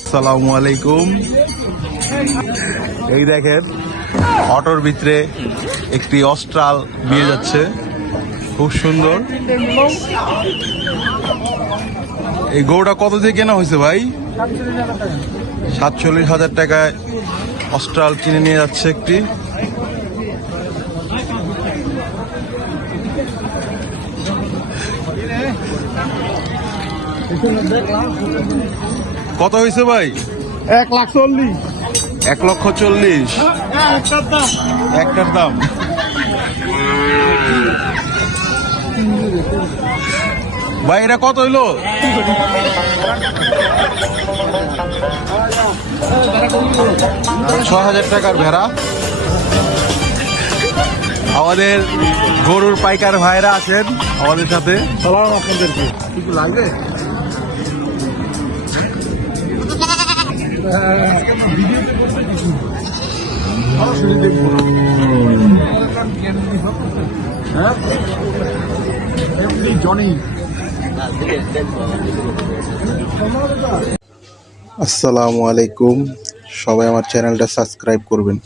আসসালামু আলাইকুম। এই দেখেন অটোর ভিতরে একটি অস্ট্রাল নিয়ে যাচ্ছে, খুব সুন্দর। এই গরুটা কত দিয়ে কেনা হয়েছে ভাই? 47,000 টাকায় অস্ট্রাল কিনে নিয়ে যাচ্ছে একটি। কত হয়েছে ভাই? 1,40,000। 1,40,000 একটার দাম। ভাই এটা কত হইলো? 6,000 টাকার ভেড়া। আমাদের গরুর পাইকার ভাইরা আছেন আমাদের সাথে। সালাম আপনাদেরকে। কিছু লাগবে? আসসালামু আলাইকুম, সবাই আমার চ্যানেলটা সাবস্ক্রাইব করবেন।